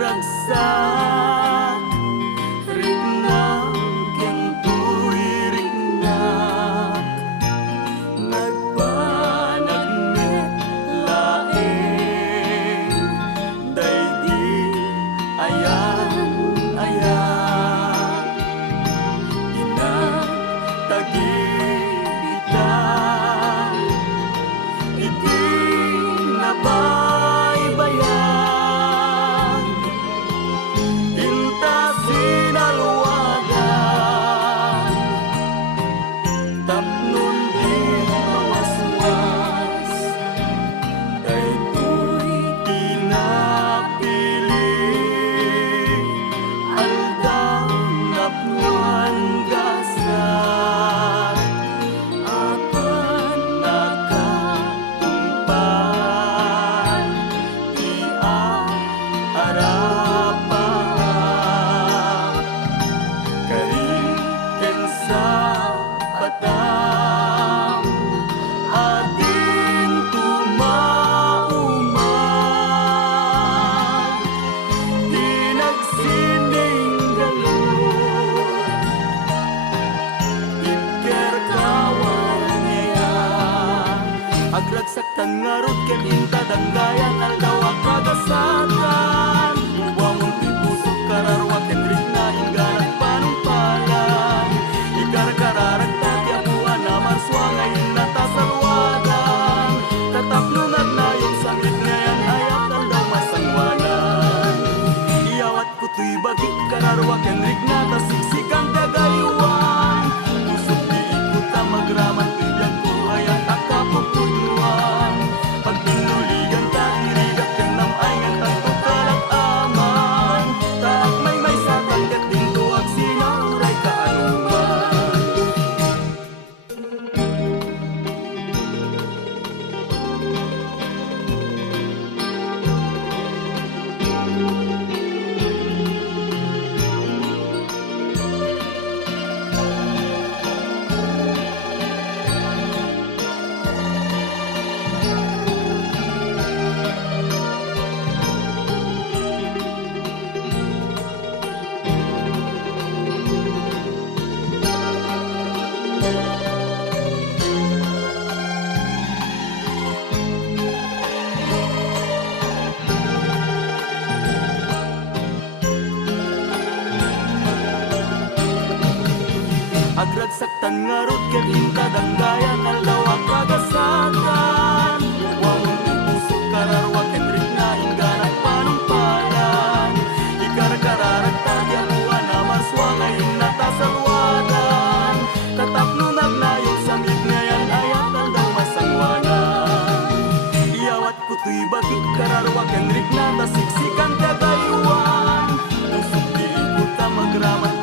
ragsak rigna ken tuy rignak nagpanagmit laeng daydi ayan ayan inagtagibita iti nabaybayan inta sinaluwagan tapnon di mawaswas daytoy tinapili aldaw napnuan gasat apan nakatungpan di arapan karing ken sa batam atin tumauman di nagsining galon iker kawan niya agragsak tangarot ken inta danggayan aldaw akagasakan uwamon ti pusok kararwa ken rigna ingganat panumpalan ikar-kararag tati apuan na marswangay natasalwadan tatapnunag na yung sanglit ngayon ayat aldaw masangwanan iyawat kutoy bagik kararwa ken rigna tasiksikan tagayuan pusok di ikuta magraman tibiyag ko ayat akapupunuan pagpinuligan tatirigat ken namayngan tanto kalak-aman taak may satan ket dintuag sinauray kaanuman agragsak tangarot ken inta danggayan aldaw akagasakan uwamon ti pusok kararwa ken rigna ingganat panumpalan ikar-kararag tati apuan na marswangay natasalwadan tatapnunag na yung samit ngayon ayat aldaw masangwanan iyawat kutoy bagik kararwa ken rigna tasiksikan tagayuan pusok di ikuta magraman